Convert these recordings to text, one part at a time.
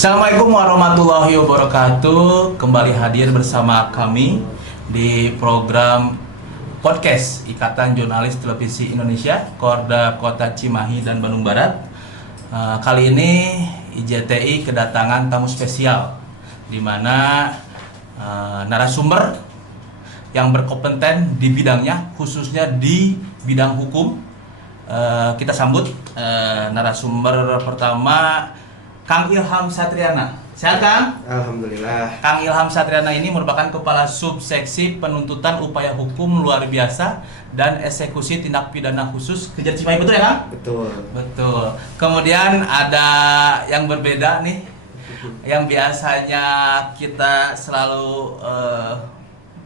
Assalamualaikum warahmatullahi wabarakatuh. Kembali hadir bersama kami di program podcast Ikatan Jurnalis Televisi Indonesia, Korda Kota Cimahi dan Bandung Barat. Kali ini IJTI kedatangan tamu spesial, di mana narasumber yang berkompeten di bidangnya, khususnya di bidang hukum. Kita sambut narasumber pertama, Kang Ilham Satriana. Sehat, Kang? Alhamdulillah. Kang Ilham Satriana ini merupakan Kepala Subseksi Penuntutan Upaya Hukum Luar Biasa dan Eksekusi Tindak Pidana Khusus Kejati Cimahi, betul ya, Kang? Betul. Betul. Kemudian ada yang berbeda nih, yang biasanya kita selalu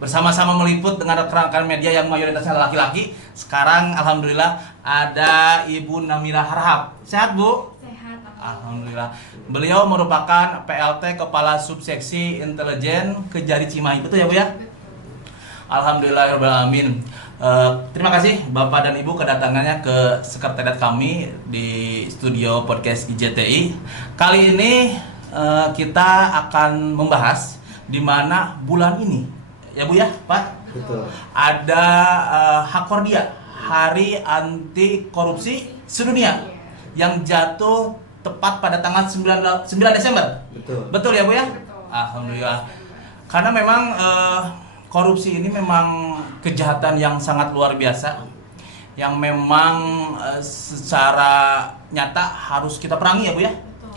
bersama-sama meliput dengan rekan-rekan media yang mayoritasnya laki-laki. Sekarang alhamdulillah ada Ibu Namira Harahap. Sehat, Bu? Alhamdulillah. Beliau merupakan PLT Kepala Subseksi Intelijen Kejari Cimahi, betul ya, Bu ya? Alhamdulillahirrahmanirrahim. Terima kasih Bapak dan Ibu kedatangannya ke sekretariat kami di studio podcast IJTI. Kali ini kita akan membahas di mana bulan ini, ya Bu ya, Pak? Betul. Ada Hakordia, Hari Anti Korupsi Sedunia, yang jatuh tepat pada tanggal 9 Desember. Betul. Betul ya, Bu ya? Betul. Alhamdulillah. Karena memang korupsi ini memang kejahatan yang sangat luar biasa, yang memang secara nyata harus kita perangi ya, Bu ya? Betul.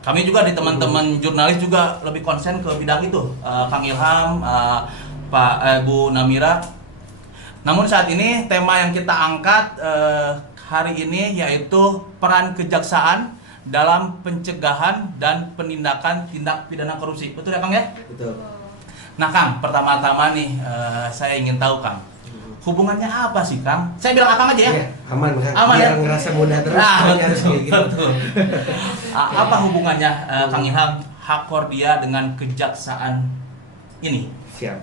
Kami juga di teman-teman jurnalis juga lebih konsen ke bidang itu, Kang Ilham, Bu Namira. Namun saat ini tema yang kita angkat hari ini yaitu peran kejaksaan dalam pencegahan dan penindakan tindak pidana korupsi. Betul ya, Kang ya? Betul. Nah, Kang, pertama-tama nih saya ingin tahu, Kang, hubungannya apa sih, Kang? Saya bilang Akang aja ya? Iya, aman kan? Aman ya? Biar ngerasa muda terus, Betul, harus kayak gitu. betul. Apa hubungannya Kang Ilham, Hakordia dengan kejaksaan ini? Siap.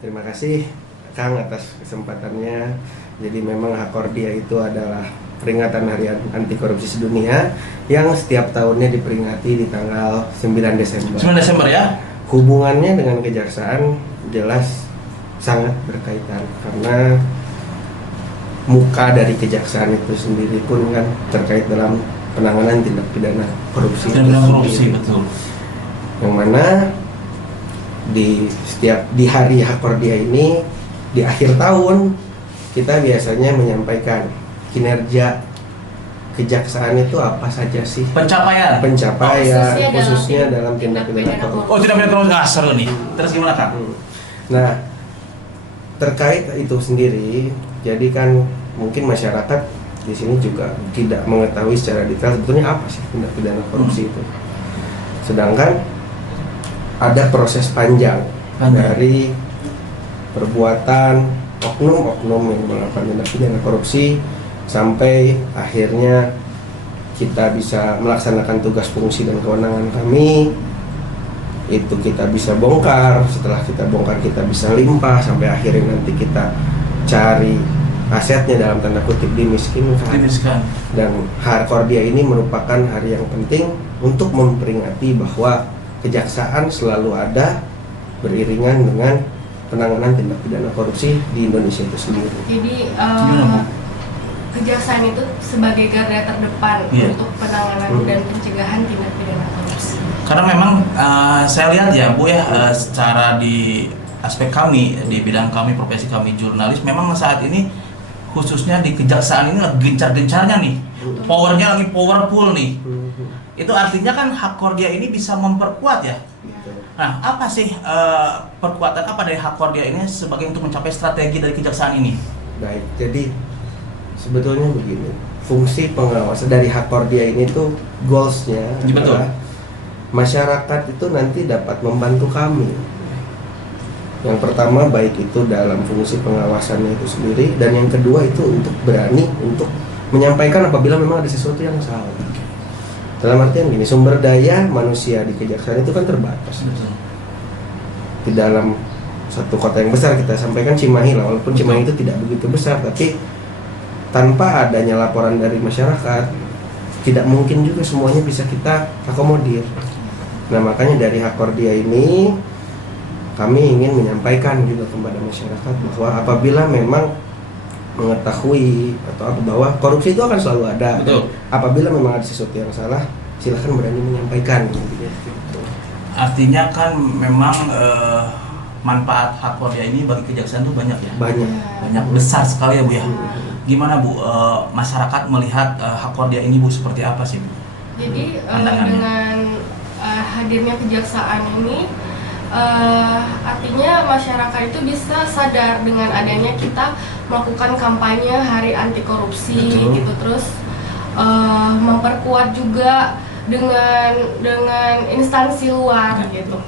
Terima kasih Kang atas kesempatannya. Jadi memang Hakordia itu adalah peringatan Hari Anti Korupsi Sedunia yang setiap tahunnya diperingati di tanggal 9 Desember. 9 Desember ya? Hubungannya dengan kejaksaan jelas sangat berkaitan karena muka dari kejaksaan itu sendiri pun kan terkait dalam penanganan tindak pidana korupsi. Tindak korupsi, betul. Yang mana di hari Hakordia ini di akhir tahun kita biasanya menyampaikan kinerja kejaksaan itu apa saja sih? Pencapaian Khususnya dalam tindak pidana korupsi. Oh, tindak pidana korupsi. Seru nih. Terus gimana, Kang? Nah, terkait itu sendiri, jadi kan mungkin masyarakat di sini juga tidak mengetahui secara detail sebetulnya apa sih tindak pidana korupsi itu. Sedangkan ada proses panjang dari perbuatan oknum-oknum yang melakukan tindak pidana korupsi sampai akhirnya kita bisa melaksanakan tugas fungsi dan kewenangan kami. Itu kita bisa bongkar, setelah kita bongkar kita bisa limpah sampai akhirnya nanti kita cari asetnya dalam tanda kutip dimiskinkan. Dan Hakordia ini merupakan hari yang penting untuk memperingati bahwa kejaksaan selalu ada beriringan dengan penanganan tindak pidana korupsi di Indonesia itu sendiri. Jadi kejaksaan itu sebagai garda terdepan untuk penanganan dan pencegahan tindak pidana korupsi. Karena memang saya lihat ya, Bu ya, secara di aspek kami, di bidang kami, profesi kami jurnalis, memang saat ini khususnya di kejaksaan ini lagi gencar-gencarnya nih, powernya lagi powerful nih. Itu artinya kan Hakordia ini bisa memperkuat ya. Nah, apa sih perkuatan apa dari Hakordia ini sebagai untuk mencapai strategi dari kejaksaan ini? Baik, jadi sebetulnya begini, fungsi pengawasan dari Hakordia ini tuh goalsnya adalah masyarakat itu nanti dapat membantu kami. Yang pertama baik itu dalam fungsi pengawasannya itu sendiri, dan yang kedua itu untuk berani untuk menyampaikan apabila memang ada sesuatu yang salah. Dalam artian gini, sumber daya manusia di kejaksaan itu kan terbatas. Di dalam satu kota yang besar, kita sampaikan Cimahi lah, walaupun Cimahi itu tidak begitu besar, tapi tanpa adanya laporan dari masyarakat tidak mungkin juga semuanya bisa kita akomodir. Nah makanya dari Hakordia ini kami ingin menyampaikan juga kepada masyarakat bahwa apabila memang mengetahui atau apa bahwa korupsi itu akan selalu ada. Betul. Apabila memang ada sesuatu yang salah, silahkan berani menyampaikan. Gitu. Artinya kan memang manfaat Hakordia ini bagi kejaksaan itu banyak ya. Banyak. Besar sekali ya Bu ya. Gimana Bu, masyarakat melihat Hakordia ini Bu seperti apa sih Bu? Jadi Pandangannya. dengan hadirnya kejaksaan ini artinya masyarakat itu bisa sadar dengan adanya kita melakukan kampanye hari anti korupsi. Betul. Gitu, terus memperkuat juga dengan instansi luar gitu.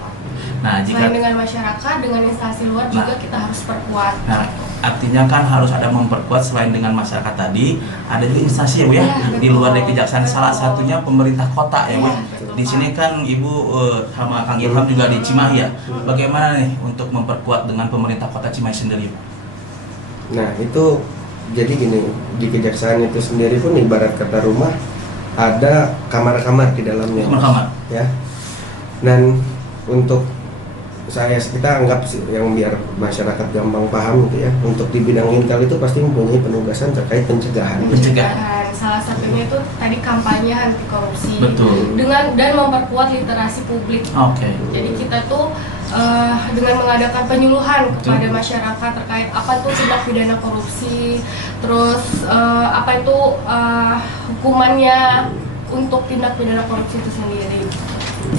Nah, Selain dengan masyarakat, dengan instansi luar juga kita harus perkuat. Nah, artinya kan harus ada memperkuat selain dengan masyarakat tadi, ada juga instansi ya Bu ya, Iya, di luar dari kejaksaan. betul. Salah satunya pemerintah kota ya Bu. Iya, betul, Di sini Pak. kan Ibu sama Kang Ilham juga di Cimahi ya. Bagaimana nih untuk memperkuat dengan pemerintah kota Cimahi sendiri Bu? Nah itu jadi gini, di kejaksaan itu sendiri pun ibarat kata rumah, ada kamar-kamar di dalamnya. Kamar-kamar. Ya. Dan untuk kita anggap sih yang biar masyarakat gampang paham gitu ya, untuk di bidang intel itu pasti mempunyai penugasan terkait pencegahan. Pencegahan. Salah satunya itu tadi kampanye anti korupsi. Betul. Dan memperkuat literasi publik. Oke. Jadi kita tuh dengan mengadakan penyuluhan kepada Betul. masyarakat terkait apa tuh tindak pidana korupsi, terus apa itu hukumannya untuk tindak pidana korupsi itu sendiri.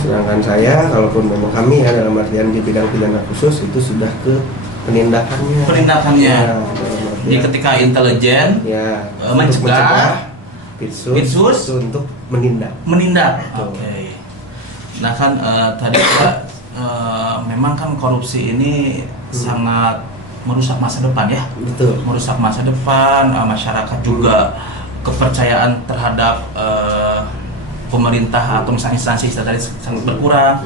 Sedangkan saya, kalaupun memang kami ya dalam artian di bidang pidana khusus itu sudah ke penindakannya. Penindakannya. Ya, dalam artian- Jadi ketika intelijen ya, mencegah, Pitsus Pitsus itu untuk menindak. menindak. Betul. Oke. Nah kan tadi juga memang kan korupsi ini sangat merusak masa depan ya. Betul. Merusak masa depan, masyarakat juga kepercayaan terhadap pemerintah atau misalnya instansi tadi sangat berkurang.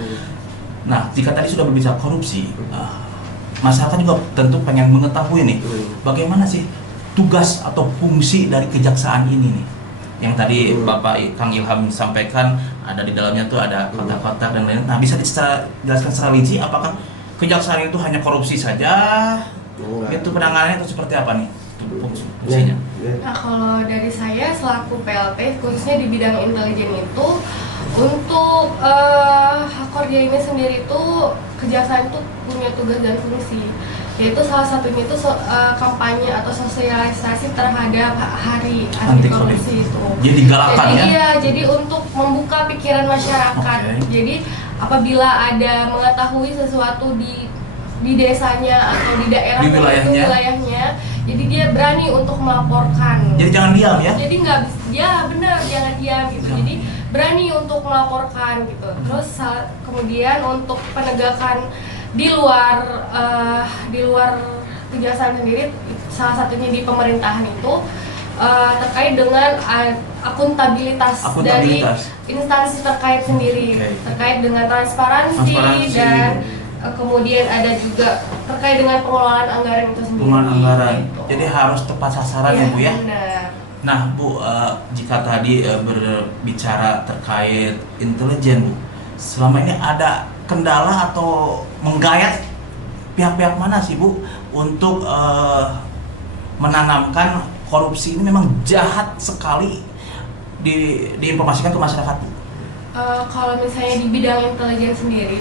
Nah, jika tadi sudah berbicara korupsi, masyarakat juga tentu pengen mengetahui nih, bagaimana sih tugas atau fungsi dari kejaksaan ini nih? Yang tadi Bapak Kang Ilham sampaikan ada di dalamnya tuh ada kotak-kotak dan lain-lain. Nah, bisa dijelaskan secara rinci apakah kejaksaan itu hanya korupsi saja? Enggak. Itu penanganannya itu seperti apa nih? Fungsinya? Ya. Nah, kalau dari saya selaku PLT khususnya di bidang intelijen itu untuk Hakordia ini sendiri itu kejaksaan itu punya tugas dan fungsi, yaitu salah satunya itu kampanye atau sosialisasi terhadap hari anti korupsi itu. Jadi digalakan Jadi ya? iya, jadi untuk membuka pikiran masyarakat. Oke. Jadi apabila ada mengetahui sesuatu di desanya atau di daerah Di tertentu, wilayahnya. wilayahnya, jadi dia berani untuk melaporkan. Jadi jangan diam ya? Jadi nggak, ya benar, jangan diam gitu. Jangan. Jadi berani untuk melaporkan gitu. Terus kemudian untuk penegakan di luar kejaksaan sendiri, salah satunya di pemerintahan itu terkait dengan akuntabilitas dari instansi terkait sendiri. Oke. Terkait dengan transparansi. Dan kemudian ada juga terkait dengan pengelolaan anggaran itu sendiri. Pengelolaan anggaran. Gitu. Jadi harus tepat sasaran ya Bu ya? Benar. Nah Bu, jika tadi berbicara terkait intelijen Bu, selama ini ada kendala atau menggayat pihak-pihak mana sih Bu untuk menanamkan korupsi ini memang jahat sekali diinformasikan ke masyarakat Bu? Kalau misalnya di bidang intelijen sendiri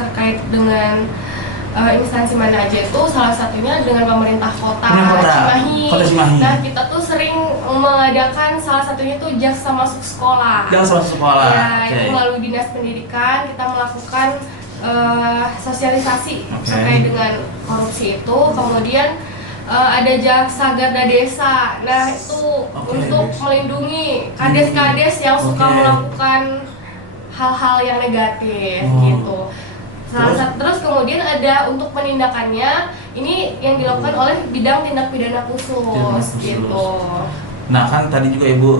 terkait dengan instansi mana aja itu salah satunya dengan pemerintah kota Cimahi. Kota Cimahi. Nah, kita tuh sering mengadakan salah satunya tuh jaksa masuk sekolah. Jaksa masuk sekolah. Ya, Oke. itu melalui dinas pendidikan kita melakukan sosialisasi Oke. terkait dengan korupsi itu. Kemudian ada jaksa garda desa. Nah, itu untuk melindungi kades-kades yang suka Oke. melakukan hal-hal yang negatif gitu. Terus kemudian ada untuk penindakannya ini yang dilakukan oleh bidang tindak pidana khusus gitu. Nah kan tadi juga Ibu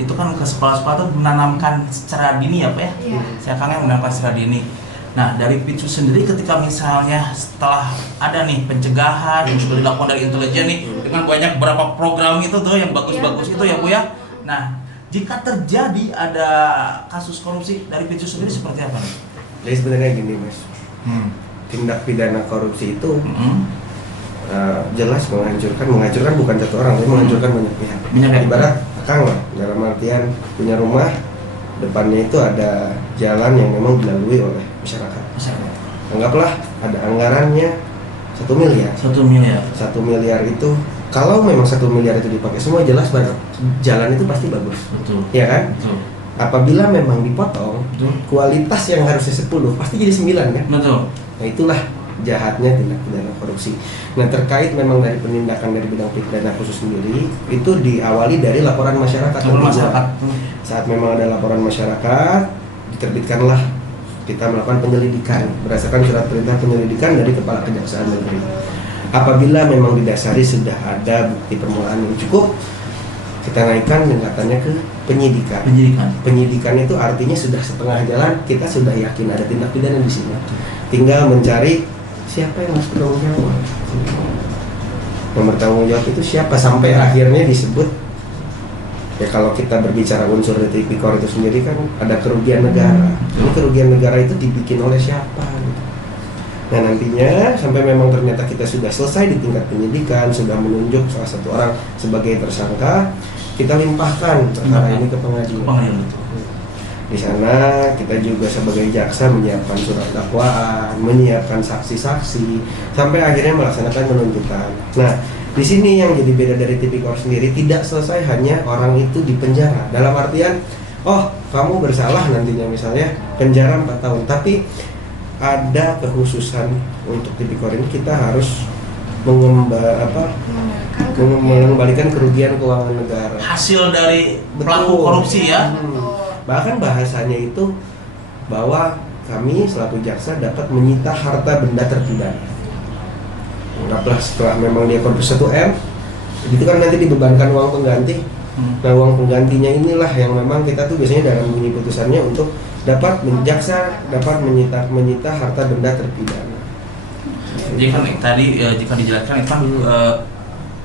itu kan ke sekolah-sekolah tuh menanamkan secara dini ya Pak ya? Iya. Saya kangen menanamkan secara dini. Nah dari Pitsus sendiri ketika misalnya setelah ada nih pencegahan yang sudah dilakukan dari intelijen nih dengan banyak beberapa program itu tuh yang bagus-bagus Iya, itu ya Bu ya. Nah jika terjadi ada kasus korupsi dari Pitsus sendiri seperti apa nih? Jadi sebenarnya gini Mas, tindak pidana korupsi itu jelas menghancurkan bukan satu orang, tapi menghancurkan banyak pihak. Ibarat akang lah, dalam artian punya rumah, depannya itu ada jalan yang memang dilalui oleh masyarakat. Anggaplah ada anggarannya 1 miliar. 1 miliar. 1 miliar itu, kalau memang 1 miliar itu dipakai semua, jelas banget jalan itu pasti bagus. Betul. Ya kan? Betul. Apabila memang dipotong, Betul. kualitas yang harusnya 10 pasti jadi 9 kan? Betul. Nah itulah jahatnya tindak pidana korupsi. Nah terkait memang dari penindakan dari bidang pidana khusus sendiri, itu diawali dari laporan masyarakat. Saat memang ada laporan masyarakat, diterbitkanlah kita melakukan penyelidikan berdasarkan surat perintah penyelidikan dari Kepala Kejaksaan Negeri. Apabila memang didasari sudah ada bukti permulaan yang cukup, kita naikkan tingkatannya ke penyidikan. Penyidikan itu artinya sudah setengah jalan, kita sudah yakin ada tindak pidana di sini. Tinggal mencari siapa yang harus bertanggung jawab. Yang bertanggung jawab itu siapa, sampai akhirnya disebut, ya kalau kita berbicara unsur dari tipikor itu sendiri kan ada kerugian negara. Ini kerugian negara itu dibikin oleh siapa gitu. Nah nantinya sampai memang ternyata kita sudah selesai di tingkat penyidikan, sudah menunjuk salah satu orang sebagai tersangka, kita limpahkan perkara ini ke pengadilan. Di sana kita juga sebagai jaksa menyiapkan surat dakwaan, menyiapkan saksi-saksi, sampai akhirnya melaksanakan penuntutan. Nah, di sini yang jadi beda dari tipikor sendiri, tidak selesai hanya orang itu di penjara. Dalam artian, oh kamu bersalah nantinya misalnya penjara 4 tahun, tapi ada kekhususan untuk tipikor ini, kita harus mengembalikan kerugian keuangan negara. Hasil dari pelaku korupsi ya. Bahkan bahasanya itu bahwa kami selaku jaksa dapat menyita harta benda terpidana. Anggaplah setelah memang dia korupsi 1 M, itu kan nanti dibebankan uang pengganti. Nah uang penggantinya inilah yang memang kita tuh biasanya dalam bunyi putusannya untuk dapat jaksa dapat menyita harta benda terpidana. Jadi kan tadi jika dijelaskan itu kan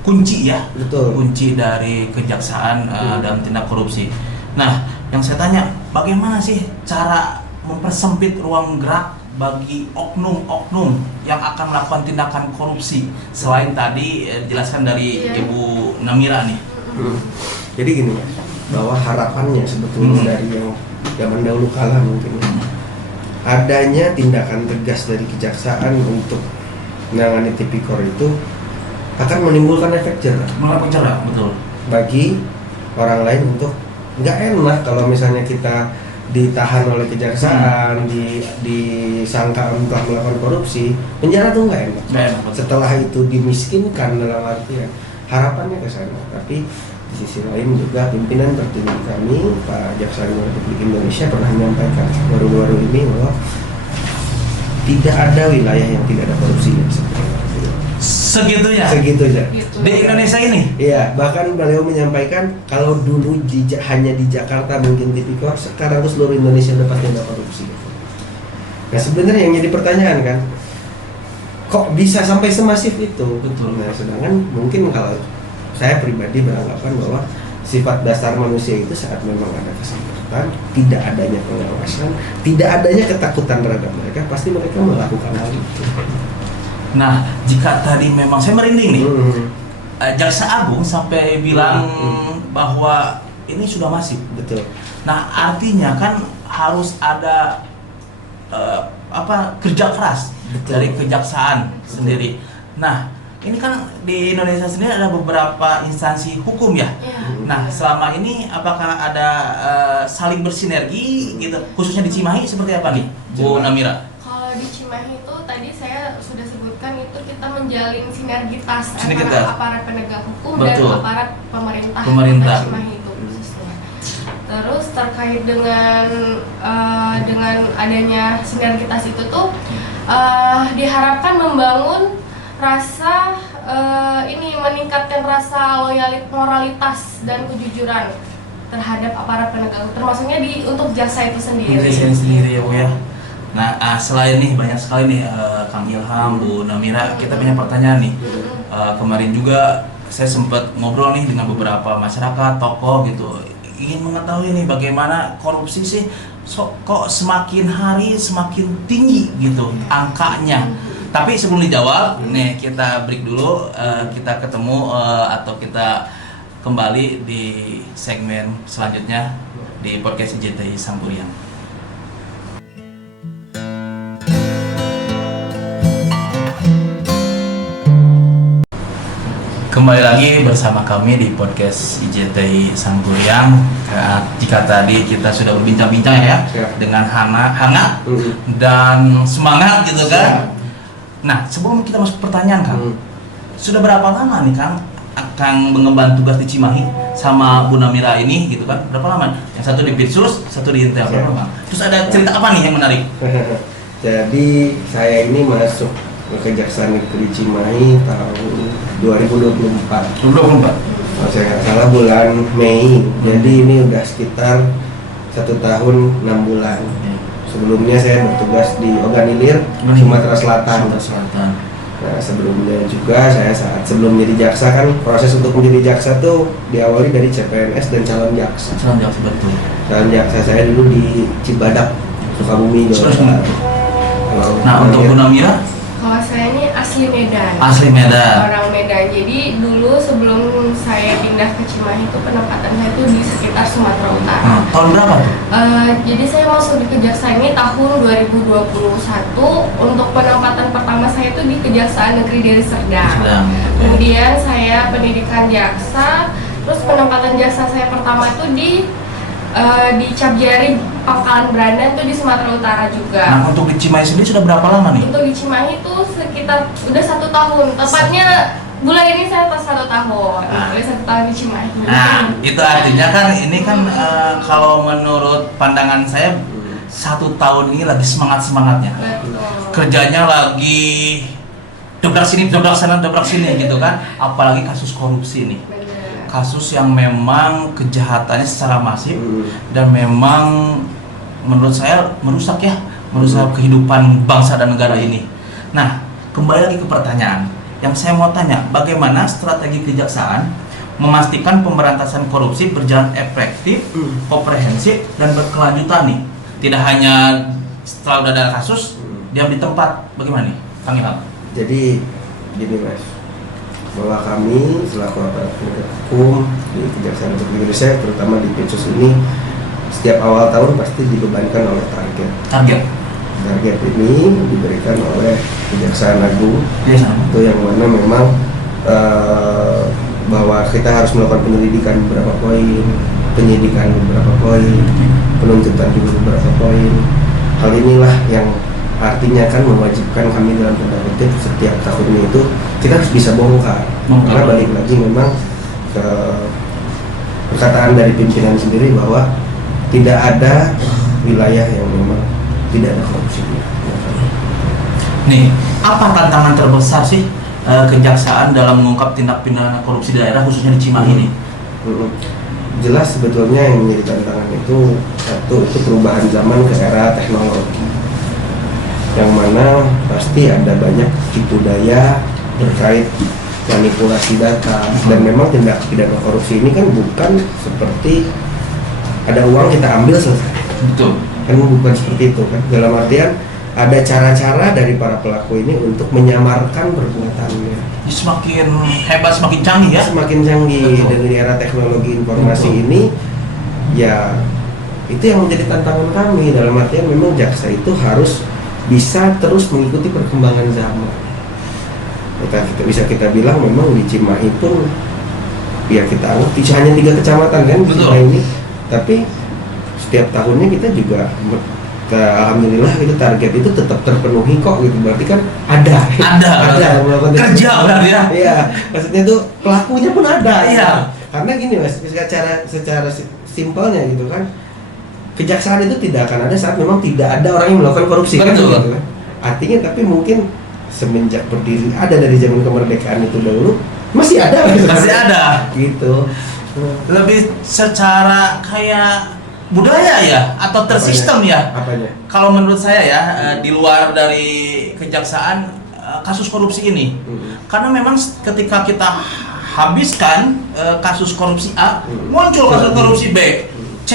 kunci ya. Betul. Kunci dari kejaksaan dalam tindak korupsi. Nah, yang saya tanya, bagaimana sih cara mempersempit ruang gerak bagi oknum-oknum yang akan melakukan tindakan korupsi selain tadi dijelaskan dari Ibu Namira nih? Jadi gini, bahwa harapannya sebetulnya dari yang zaman dahulu kala mungkin adanya tindakan tegas dari kejaksaan untuk menangani tipikor itu akan menimbulkan efek jerah. Betul. Bagi orang lain untuk nggak enak kalau misalnya kita ditahan oleh kejaksaan, disangka telah melakukan korupsi, penjara tuh nggak enak. Setelah itu dimiskinkan dalam artian harapannya ke sana. Tapi di sisi lain juga pimpinan tertinggi kami, Pak Jaksa Agung Republik Indonesia pernah menyampaikan baru-baru ini bahwa tidak ada wilayah yang tidak ada korupsi. Segitunya. Di Indonesia ini? Iya, bahkan beliau menyampaikan kalau dulu hanya di Jakarta mungkin tipikor, sekarang tuh seluruh Indonesia udah pasti ada korupsi. Nah sebenarnya yang jadi pertanyaan kan, kok bisa sampai semasif itu? Betul. Nah sedangkan mungkin kalau saya pribadi beranggapan bahwa sifat dasar manusia itu saat memang ada kesempatan, tidak adanya pengawasan, tidak adanya ketakutan terhadap mereka, pasti mereka melakukan hal itu. Nah, jika tadi memang saya merinding nih, Jaksa Agung sampai bilang bahwa ini sudah masif. Betul. Nah, artinya kan harus ada kerja keras dari kejaksaan sendiri. Nah, ini kan di Indonesia sendiri ada beberapa instansi hukum ya. Nah, selama ini apakah ada saling bersinergi gitu, khususnya di Cimahi seperti apa nih, Bu Namira? Kalau di Cimahi itu tadi saya sudah sebutkan itu kita menjalin sinergitas antara aparat penegak hukum dan aparat pemerintah. Kota Cimahi itu khususnya. Terus terkait dengan adanya sinergitas itu tuh diharapkan membangun rasa meningkatkan rasa moralitas dan kejujuran terhadap aparat penegak hukum, termasuknya untuk jaksa itu sendiri. Ya Bu ya. Nah, selain nih banyak sekali nih Kang Ilham, Bu Namira, kita punya pertanyaan nih. Kemarin juga saya sempat ngobrol nih dengan beberapa masyarakat, tokoh gitu. ingin mengetahui nih bagaimana korupsi sih kok semakin hari semakin tinggi gitu angkanya. Tapi sebelum dijawab, nih kita break dulu, kita ketemu atau kita kembali di segmen selanjutnya di podcast IJTI Sampurian. Kembali lagi bersama kami di podcast IJTI Sampurian. Jika tadi kita sudah berbincang-bincang ya dengan hangat dan semangat gitu kan. Nah, sebelum kita masuk pertanyaan Kang, sudah berapa lama nih Kang akan mengemban tugas di Cimahi sama Bu Namira ini gitu kan? Berapa lama? Yang satu di Pitsus, satu di Intel, berapa lama? Terus ada cerita apa nih yang menarik? Jadi saya ini masuk ke Kejaksaan Negeri Cimahi tahun 2024. 2024. Kalau saya nggak salah bulan Mei. Jadi ini udah sekitar 1 tahun 6 bulan. Sebelumnya saya bertugas di Oganilir, Sumatera Selatan. Nah, sebelumnya juga saya sebelum menjadi jaksa kan proses untuk menjadi jaksa tuh diawali dari CPNS dan calon jaksa. Calon jaksa betul. Calon jaksa saya dulu di Cibadak, Sukabumi, Jawa Barat. Nah, untuk Bu Namira? Kalau saya ini asli Medan. Asli Medan. Orang Medan. Jadi dulu sebelum saya pindah ke Cimahi itu penempatan saya itu di sekitar Sumatera Utara. Tahun berapa tuh? Jadi saya masuk di Kejaksaan ini tahun 2021. Untuk penempatan pertama saya itu di Kejaksaan Negeri Deli Serdang. Kemudian saya pendidikan jaksa. Terus penempatan jaksa saya pertama itu di Cabjari Pangkalan Berandan itu di Sumatera Utara juga. Nah, untuk di Cimahi sendiri sudah berapa lama nih? Untuk di Cimahi itu sekitar udah 1 tahun. Tepatnya bulan ini saya 1 tahun. Udah 1 tahun di Cimahi. Nah, itu artinya kan ini kan kalau menurut pandangan saya 1 tahun ini lagi semangatnya. Betul. Kerjanya lagi dobrak sini, dobrak sana, dobrak sini gitu kan. Apalagi kasus korupsi nih. Kasus yang memang kejahatannya secara masif dan memang menurut saya merusak kehidupan bangsa dan negara ini. Nah, kembali lagi ke pertanyaan yang saya mau tanya, bagaimana strategi kejaksaan memastikan pemberantasan korupsi berjalan efektif, komprehensif dan berkelanjutan nih? Tidak hanya setelah udah ada kasus diam di tempat, bagaimana nih, Kang Ilham? Jadi gini Mas, bahwa kami selaku aparat penegak hukum di Kejaksaan Republik Indonesia, terutama di Pitsus ini, setiap awal tahun pasti dibebankan oleh target ini diberikan oleh Kejaksaan Agung. Itu yang mana memang bahwa kita harus melakukan penyelidikan beberapa poin, penyidikan beberapa poin, penuntutan juga beberapa poin. Hal inilah yang artinya kan mewajibkan kami dalam tanda kutip setiap tahunnya itu kita harus bisa bongkar. Karena balik lagi memang ke perkataan dari pimpinan sendiri bahwa tidak ada wilayah yang memang tidak ada korupsi. Nih, apa tantangan terbesar sih kejaksaan dalam mengungkap tindak pidana korupsi daerah khususnya di Cimahi ini? Jelas sebetulnya yang menjadi tantangan itu satu, itu perubahan zaman ke era teknologi, yang mana pasti ada banyak tipu daya terkait manipulasi data. Dan memang tindak pidana korupsi ini kan bukan seperti ada uang kita ambil selesai. Betul. Kan bukan seperti itu kan. Dalam artian ada cara-cara dari para pelaku ini untuk menyamarkan perbuatannya. Semakin hebat, semakin canggih ya. Semakin canggih. Betul. Dan di era teknologi informasi Betul. ini, ya itu yang menjadi tantangan kami. Dalam artian memang jaksa itu harus bisa terus mengikuti perkembangan zaman. Kita bilang memang di Cimahi pun ya kita anggap hanya 3 kecamatan kan di Cimahi ini, tapi setiap tahunnya kita juga alhamdulillah itu target itu tetap terpenuhi kok gitu. Berarti kan ada melakukan kerja berarti ya. Iya, maksudnya tuh pelakunya pun ada. Iya. Karena gini Mas, secara simpelnya gitu kan, kejaksaan itu tidak akan ada saat memang tidak ada orang yang melakukan korupsi. Betul. Kan, gitu kan? Artinya tapi mungkin semenjak berdiri ada dari zaman kemerdekaan itu dahulu masih ada gitu. Masih ada gitu. Lebih secara kayak budaya ya atau tersistem ya. Apanya? Kalau menurut saya ya di luar dari kejaksaan kasus korupsi ini. Karena memang ketika kita habiskan kasus korupsi A, muncul kasus korupsi B, C,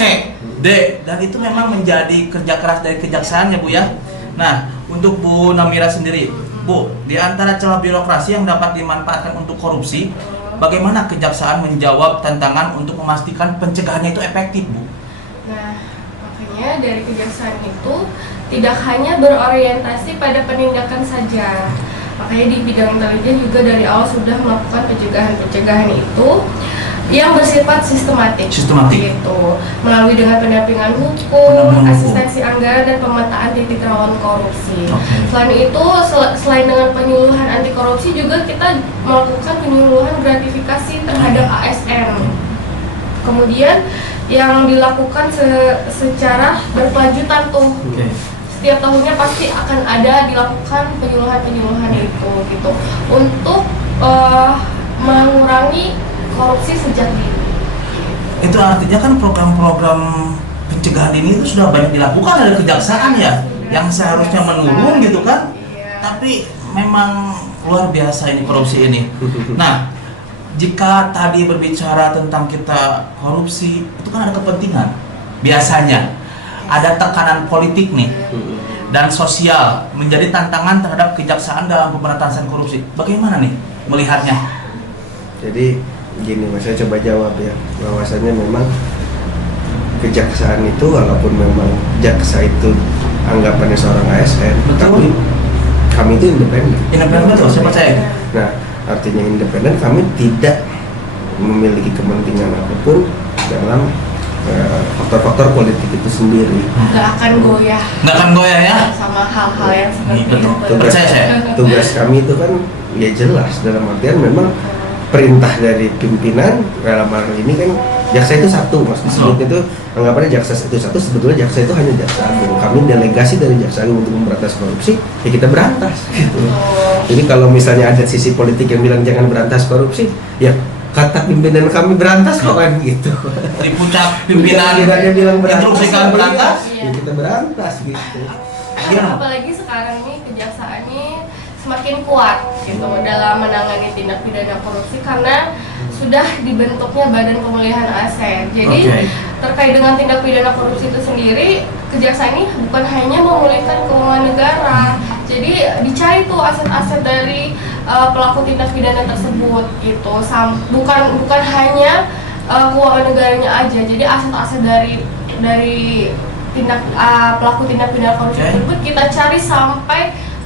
D, dan itu memang menjadi kerja keras dari kejaksaan ya Bu ya. Nah, untuk Bu Namira sendiri, Bu, di antara celah birokrasi yang dapat dimanfaatkan untuk korupsi, bagaimana kejaksaan menjawab tantangan untuk memastikan pencegahannya itu efektif, Bu? Nah, makanya dari kejaksaan itu tidak hanya berorientasi pada penindakan saja. Makanya di bidang intelijen juga dari awal sudah melakukan pencegahan itu yang bersifat sistematik. Gitu. Melalui dengan pendampingan hukum, asistensi anggaran dan pemetaan titik rawan korupsi. Selain itu, selain dengan penyuluhan anti korupsi juga kita melakukan penyuluhan gratifikasi terhadap ASN. Kemudian yang dilakukan secara berkelanjutan tuh. Setiap tahunnya pasti akan ada dilakukan penyuluhan itu gitu untuk mengurangi korupsi sejak dini. Itu artinya kan program-program pencegahan ini itu sudah banyak dilakukan oleh kejaksaan ya, yang seharusnya menurun gitu kan. Iya. Tapi memang luar biasa ini korupsi ini. Nah, jika tadi berbicara tentang kita korupsi, itu kan ada kepentingan. Biasanya ada tekanan politik nih dan sosial menjadi tantangan terhadap kejaksaan dalam pemberantasan korupsi. Bagaimana nih melihatnya? Jadi gini Mas, saya coba jawab ya, bahwasannya memang kejaksaan itu walaupun memang jaksa itu anggapannya seorang ASN, tapi kami itu independen. Independen betul, saya percaya. Nah, artinya independen, kami tidak memiliki kepentingan apapun dalam faktor-faktor politik itu sendiri. Nggak akan goyah Ya? sama hal-hal yang seperti itu. Tugas kami itu kan ya jelas, dalam artian memang perintah dari pimpinan dalam hal ini kan jaksa itu satu, Mas. Disebutnya itu anggapannya jaksa itu satu, sebetulnya jaksa itu hanya jaksa agung. Kami delegasi dari jaksa agung untuk memberantas korupsi, ya kita berantas gitu. Jadi kalau misalnya ada sisi politik yang bilang jangan berantas korupsi, ya kata pimpinan kami berantas kok kan gitu. Dipucak pimpinan bilang instruksikan berantas, ya kita berantas gitu. Apalagi sekarang ini kejaksaannya semakin kuat gitu dalam menangani tindak pidana korupsi karena sudah dibentuknya Badan Pemulihan Aset. Jadi terkait dengan tindak pidana korupsi itu sendiri, kejaksaan ini bukan hanya memulihkan keuangan negara. Jadi dicari tuh aset-aset dari pelaku tindak pidana tersebut gitu. Bukan hanya keuangan negaranya aja. Jadi aset-aset dari pelaku tindak pidana korupsi tersebut kita cari sampai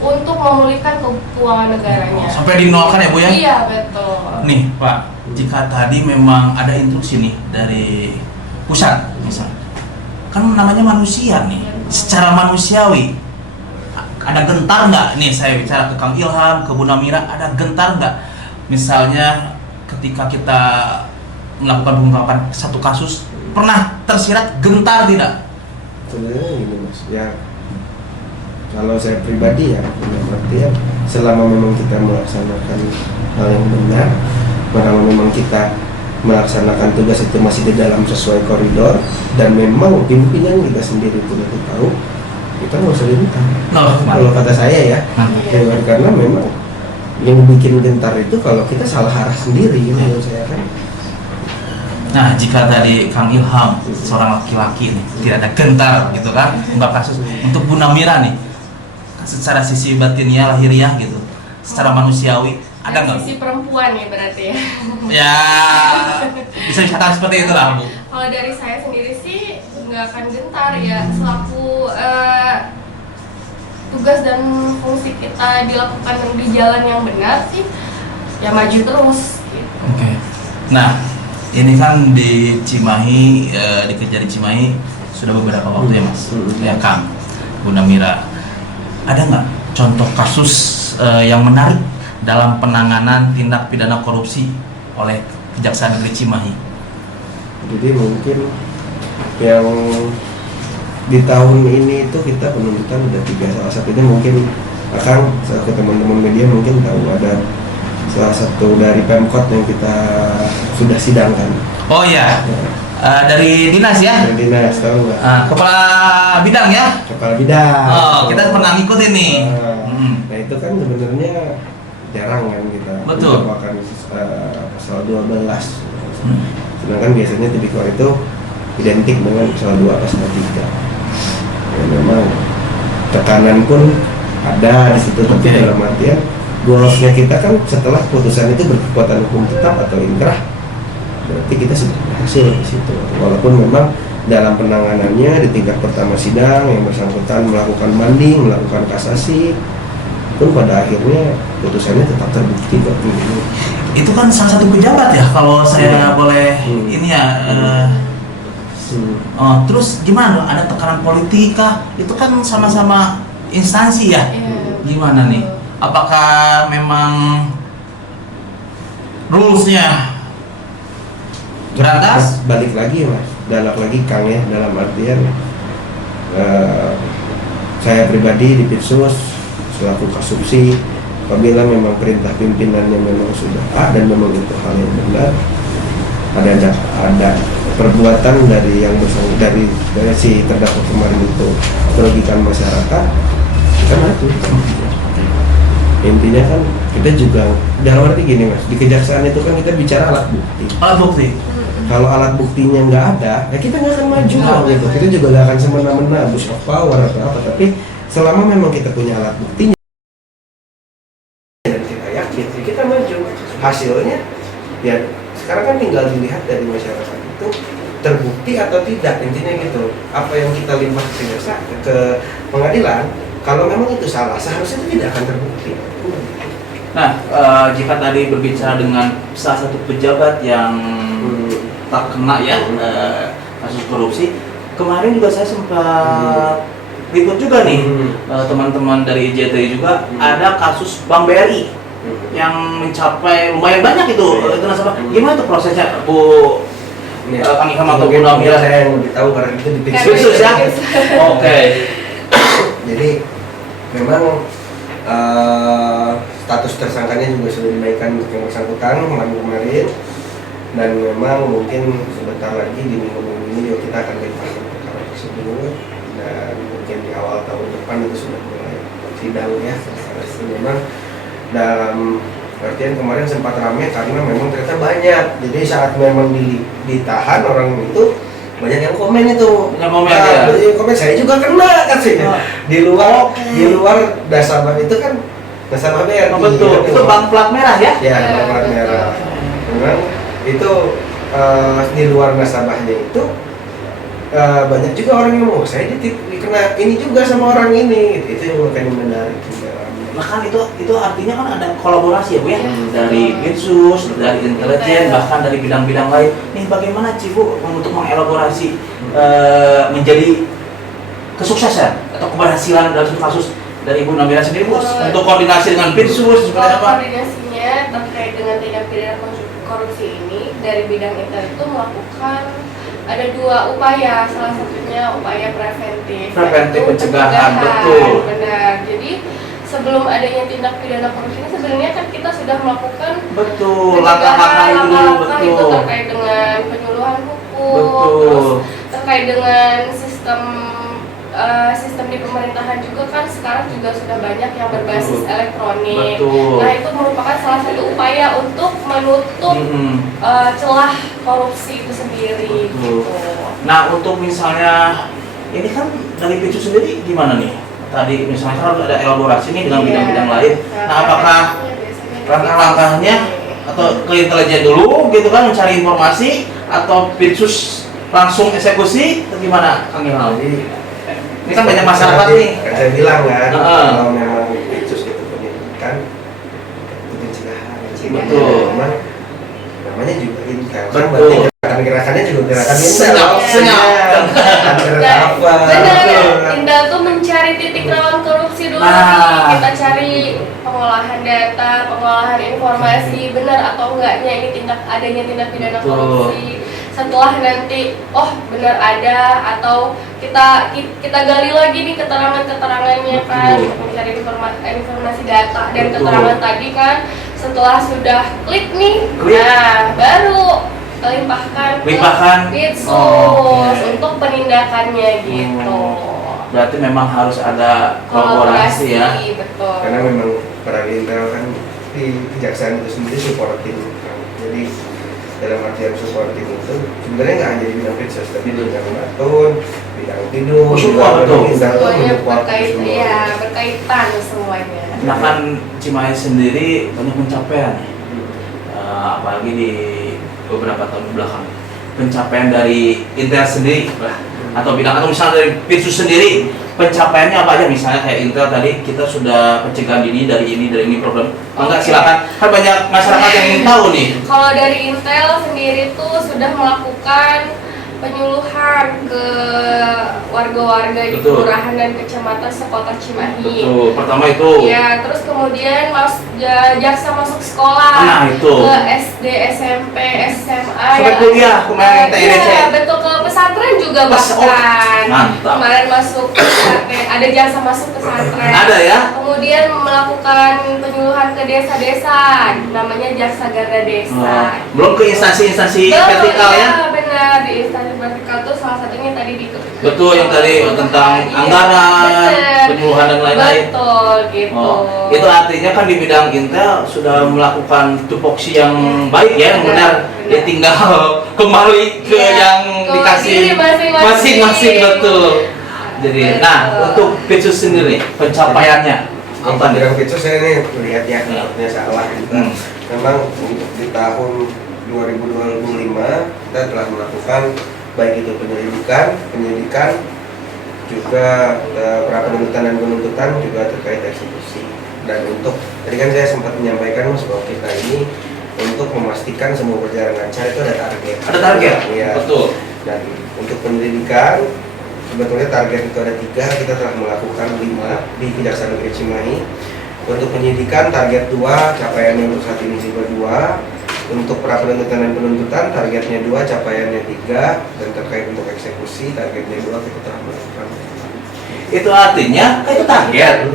untuk memulihkan keuangan negaranya. Sampai dinolkan ya Bu ya? Iya betul. Nih Pak, jika tadi memang ada instruksi nih dari pusat misal, kan namanya manusia nih, secara manusiawi ada gentar nggak nih, saya bicara ke Kang Ilham, ke Bu Namira, ada gentar nggak misalnya ketika kita melakukan pengungkapan satu kasus, pernah tersirat gentar tidak? Sebenarnya gini Mas, ya kalau saya pribadi ya, berarti ya selama memang kita melaksanakan hal yang benar, selama memang kita melaksanakan tugas itu masih di dalam sesuai koridor dan memang pimpinan kita sendiri pun itu tahu, kita nggak usah gentar. Kalau kata saya ya, karena memang yang bikin gentar itu kalau kita salah arah sendiri, menurut saya kan. Nah, jika tadi Kang Ilham seorang laki-laki nih tidak ada gentar gitu kan, mbak kasus untuk Bu Namira nih, secara sisi batinnya lahiriah gitu, secara manusiawi ada nggak? Sisi perempuan ya berarti ya. Ya bisa dikatakan seperti itulah Bu. Kalau dari saya sendiri sih nggak akan gentar ya, selaku tugas dan fungsi kita dilakukan di jalan yang benar sih, ya maju terus. Gitu. Oke. Nah, ini kan di Cimahi, di Kejari Cimahi sudah beberapa waktu ya Mas, ya Kang, Bu Namira. Ada nggak contoh kasus yang menarik dalam penanganan tindak pidana korupsi oleh Kejaksaan Negeri Cimahi? Jadi mungkin yang di tahun ini itu kita penuntutan udah 3, salah satunya mungkin akan ke teman-teman media mungkin tahu ada salah satu dari Pemkot yang kita sudah sidangkan. Oh iya, dari dinas ya? Dari dinas, tahu nggak? Kepala bidang ya? Kepala bidang. Oh, kita pernah ngikutin nih. Nah itu kan sebenarnya jarang kan kita Betul. merupakan pasal 12. Sedangkan biasanya tipikor itu identik dengan pasal 2 pasal 3. Ya, memang tekanan pun ada di situ, tapi dalam artian goalsnya kita kan setelah putusan itu berkekuatan hukum tetap atau inkrah, berarti kita sudah berhasil di situ. Walaupun memang dalam penanganannya di tingkat pertama sidang yang bersangkutan melakukan banding, melakukan kasasi, pun pada akhirnya putusannya tetap terbukti kok. Itu kan salah satu pejabat ya kalau saya boleh ini ya. Terus gimana? Ada tekanan politik kah? Itu kan sama-sama instansi ya. Gimana nih? Apakah memang rulesnya berantas? Balik lagi mas, dalam lagi Kang ya, dalam artian saya pribadi di Pirsus selaku kasubsi, apabila memang perintah pimpinannya memang sudah dan memang itu hal yang benar, ada perbuatan dari yang dari si terdakwa kemarin itu merugikan masyarakat, kita maju. Intinya kan kita juga dalam arti gini mas, di kejaksaan itu kan kita bicara alat bukti. Alat bukti. Kalau alat buktinya nggak ada, ya kita nggak akan maju gitu. Kita juga nggak akan semena-mena abuse of power atau apa. Tapi selama memang kita punya alat buktinya dan kita yakin, ya kita maju. Hasilnya, ya sekarang kan tinggal dilihat dari masyarakat itu terbukti atau tidak, intinya gitu. Apa yang kita limpah ke pengadilan, kalau memang itu salah, seharusnya itu tidak akan terbukti. Nah, jika tadi berbicara dengan salah satu pejabat yang terkena ya kasus korupsi, kemarin juga saya sempat liput juga nih teman-teman dari IJT juga ada kasus Bank BRI yang mencapai lumayan banyak itu nasabah. Gimana tuh prosesnya, Bu Kang Ilham atau Bu Namira? Saya yang lebih tahu karena itu di Pirsus ya. Oke. Jadi memang status tersangkanya juga sudah dinaikkan untuk yang bersangkutan kemarin, dan memang mungkin sebentar lagi di minggu-minggu ini juga kita akan limpahkan perkara tersebut, dan mungkin di awal tahun depan itu sudah mulai sidang ya. Memang dalam artian kemarin sempat ramai karena memang ternyata banyak, jadi saat memang ditahan orang itu banyak yang komen itu. Banyak komen ya. Komen saya juga kena katanya. Di luar nasabah itu kan nasabah BRI. Betul. Itu bank plat merah ya? Ya, bank plat merah. Memang itu di luar nasabahnya itu banyak juga orang yang mau saya dikena ini juga sama orang ini. Itu yang makanya menarik juga. Bahkan itu artinya kan ada kolaborasi ya Bu ya, dari Pirsus, dari intelijen, bahkan dari bidang-bidang lain. Nih bagaimana Cibu untuk mengelaborasi menjadi kesuksesan atau keberhasilan dalam kasus dari Ibu Namira sendiri Bu, untuk koordinasi dengan Pirsus seperti apa? Koordinasinya terkait dengan tindak pidana korupsi ini dari bidang intel itu melakukan ada 2 upaya, salah satunya upaya preventif pencegahan, betul. Benar. Jadi sebelum adanya tindak pidana korupsi ini sebenarnya kan kita sudah melakukan langkah-langkah itu dulu, itu terkait dengan penyuluhan hukum, betul. Terus terkait dengan sistem di pemerintahan juga kan sekarang juga sudah banyak yang berbasis elektronik. Betul. Nah itu merupakan salah satu upaya untuk menutup celah korupsi itu sendiri. Gitu. Nah untuk misalnya ini kan dari Pirsus sendiri gimana nih? Tadi misalnya kan ada elaborasi nih dengan bidang-bidang lain. Nah apakah langkah-langkahnya atau ke intelijen dulu gitu kan mencari informasi, atau Pirsus langsung eksekusi atau gimana Kang Ilham? Ini kan banyak masyarakat nih. Kan saya bilang kan, kalau memang Pirsus itu pendidikan itu pencegahan. Betul. Memang namanya juga intel. Kan Betul. berarti gerakan-gerakannya juga gerakan intel. Senyap. Apa? Benar. Intel tuh mencari titik rawan korupsi dulu nih. Kita cari pengolahan data, pengolahan informasi, benar atau enggaknya ini adanya tindak pidana korupsi. Setelah nanti benar ada, atau kita gali lagi nih keterangannya kan, mencari informasi data dan keterangan tadi kan. Setelah sudah klik nih, nah baru limpahkan Pirsus untuk penindakannya gitu. Berarti memang harus ada kolaborasi ya. Betul. Karena memang peran intel kan di kejaksaan itu sendiri supporting kan. Jadi dalam artian supporting itu sebenarnya nggak hanya di bidang pitsus tapi di bidang batun, bidang pidum, semuanya berkaitan semuanya. Nah kan Cimahi sendiri banyak pencapaian, apalagi di beberapa tahun belakang. Pencapaian dari Intel sendiri atau misalnya dari Pitsus sendiri, pencapaiannya apa aja? Misalnya kayak Intel tadi kita sudah pencegahan ini dari ini problem. Enggak, silakan. Kan banyak masyarakat yang ingin tahu nih. Kalau dari Intel sendiri tuh sudah melakukan penyuluhan ke warga-warga di kelurahan dan kecamatan sekota Cimahi. Betul. Pertama itu. Ya, terus kemudian jaksa masuk sekolah. Nah, itu. Ke SD, SMP, SMA. Sampai kuliah kemarin TNC. Iya, betul, ke pesantren juga bahkan. Mantap. Kemarin masuk pesantren, ada jaksa masuk pesantren. Ada ya. Kemudian melakukan penyuluhan ke desa-desa, namanya jaksa garda desa. Belum ke instansi-instansi vertikal ya? Iya, benar, di instansi vertikal tuh salah satunya tadi di betul, yang tadi tentang anggaran, penyuluhan dan lain-lain. Betul, gitu. Itu artinya kan di bidang Intel sudah melakukan tupoksi yang baik ya, yang benar. Ya tinggal kembali ke yang dikasih masing-masing, betul. Jadi, nah untuk Pitsus sendiri pencapaiannya apa nih? Bidang pitsus saya nih melihat ya, takutnya salah gitu. Memang untuk di tahun 2025 kita telah melakukan baik itu penyidikan, juga pra penuntutan dan penuntutan juga terkait eksekusi. Dan untuk tadi kan saya sempat menyampaikan Mas bahwa kita ini untuk memastikan semua berjalan lancar itu ada target. Ada target, ya. Betul. Dan untuk pendidikan sebetulnya target itu ada 3, kita telah melakukan 5 di Kejaksaan Negeri Cimahi. Untuk penyidikan target 2, capaiannya untuk saat ini juga 2. Untuk pra penuntutan dan penuntutan targetnya 2, capaiannya 3, dan terkait untuk eksekusi targetnya 2 kita telah melakukan. Itu artinya itu target.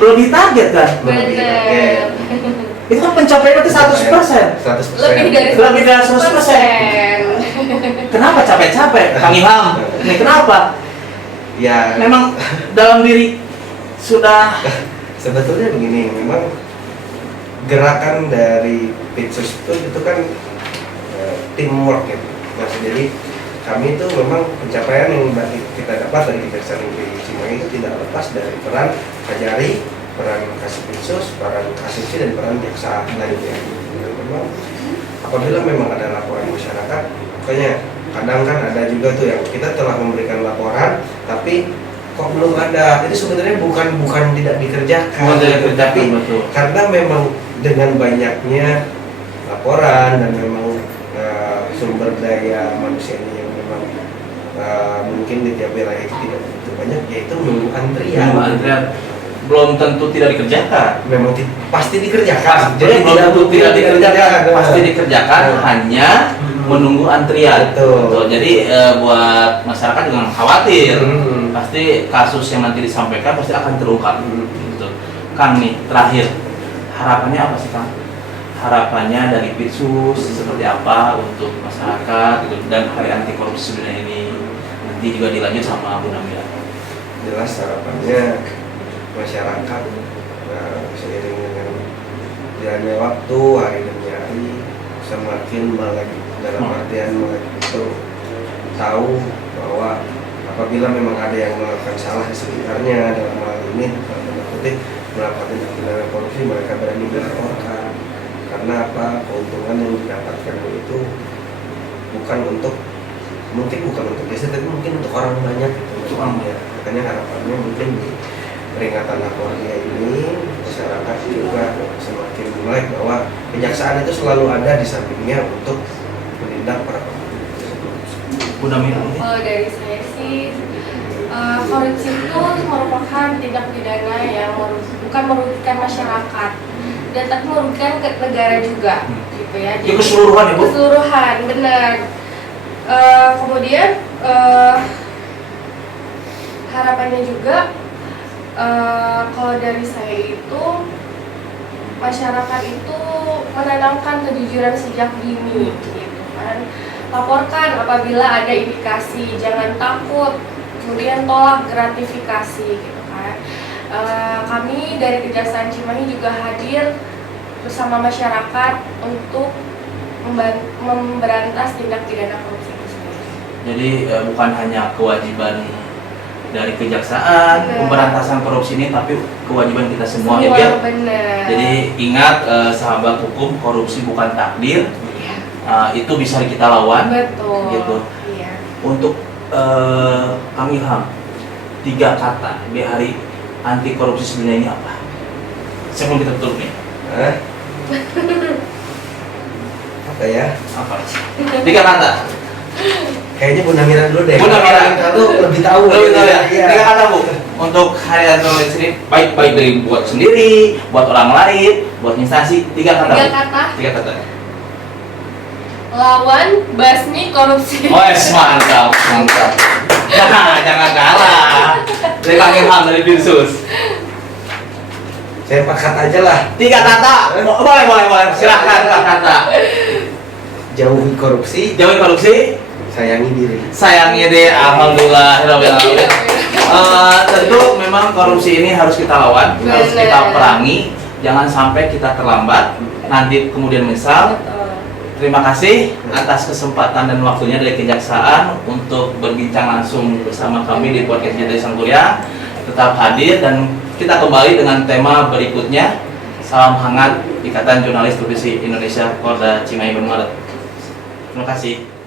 Belum ditarget kan? Belum ditarget. Itu kan pencapaian itu 100%. 100%. Lebih dari 100%. Kenapa capek-capek, Kang Ilham? Ini kenapa? Ya. Memang dalam diri sudah. Sebetulnya begini, memang gerakan dari Pitsus itu kan teamwork ya, Mas. Jadi kami itu memang pencapaian yang kita dapat dari Kejaksaan Negeri Cimahi itu tidak lepas dari peran Kajari, peran Kasih Pitsus, peran Kasisi, dan peran jaksa lainnya. Dan memang apabila memang ada laporan masyarakat, makanya kadang kan ada juga tuh yang kita telah memberikan laporan tapi kok belum ada. Itu sebenarnya bukan tidak dikerjakan, tapi karena memang dengan banyaknya laporan dan memang sumber daya manusianya yang memang mungkin di tiap wilayah itu tidak begitu banyak, yaitu nunggu antrian. Belum tentu tidak dikerjakan. Memang pasti dikerjakan. Jadi belum tentu tidak dikerjakan, pasti dikerjakan, hanya menunggu antrian. Betul. Jadi buat masyarakat jangan khawatir. Pasti kasus yang nanti disampaikan pasti akan terungkap. Gitu. Kang nih terakhir, harapannya apa sih Kang? Harapannya dari Pitsus seperti apa untuk masyarakat gitu, dan hari anti korupsi sebenarnya ini nanti juga dilanjut sama Bu Namila. Jelas harapannya masyarakat seiring dengan jalannya waktu, hari demi hari semakin melek, dalam artian melek itu tahu bahwa apabila memang ada yang melakukan salah di sekitarnya dalam hal ini melakukan tindak pidana korupsi, mereka berani melaporkan. Karena apa? Keuntungan yang didapatkan itu bukan untuk desa, tapi mungkin untuk orang banyak gitu. Ya. Makanya harapannya mungkin di peringatan lapornya ini masyarakat juga semakin melek bahwa kejaksaan itu selalu ada di sampingnya untuk menindak para pelaku. Kalau dari saya sih korupsi itu merupakan tindak pidana yang bukan merugikan masyarakat dan tapi merugikan ke negara juga, gitu ya. Jadi keseluruhan ya Bu? Keseluruhan, benar. Kemudian harapannya juga kalau dari saya itu masyarakat itu menanamkan kejujuran sejak dini, gitu kan. Laporkan apabila ada indikasi, jangan takut, kemudian tolak gratifikasi, gitu kan. Kami dari Kejaksaan Cimahi juga hadir bersama masyarakat untuk memberantas tindak pidana korupsi itu sendiri. Jadi bukan hanya kewajiban dari kejaksaan Bener. pemberantasan korupsi ini, tapi kewajiban kita semua, ya Semua Bil? benar. Jadi ingat sahabat hukum, korupsi bukan takdir. Iya. Itu bisa kita lawan. Betul. Gitu. Iya. Untuk Kang Ilham, 3 kata di hari anti korupsi sebenarnya ini apa? Sebelum kita tutup nih, Hah? Apa ya? apa? 3 kata. Kayaknya Bu Namira dulu deh. Bu Namira. Kalau lebih tahu. Lebih tahu ya. Iya. 3 kata Bu. Untuk hari anti korupsi ini, baik dari buat sendiri, buat orang lain, buat instansi. 3 kata. 3 Bu. kata. 3 kata. Lawan basmi korupsi. Oh, mantap, mantap. Jangan kalah. Dari Kang Ilham dari Dinsus. Saya 4 kata aja lah. 3 kata. Boleh. Silahkan 4 kata. Jauhi korupsi, Jauhin korupsi. sayangi diri. Sayangi deh, alhamdulillah. Tentu memang korupsi ini harus kita lawan, harus Bener. kita perangi. Jangan sampai kita terlambat, nanti kemudian menyesal. Betul. Terima kasih atas kesempatan dan waktunya dari Kejaksaan untuk berbincang langsung bersama kami di podcast Jati Sang Kuliah. Tetap hadir dan kita kembali dengan tema berikutnya. Salam hangat Ikatan Jurnalis Televisi Indonesia Polda Cimahi Barat. Terima kasih.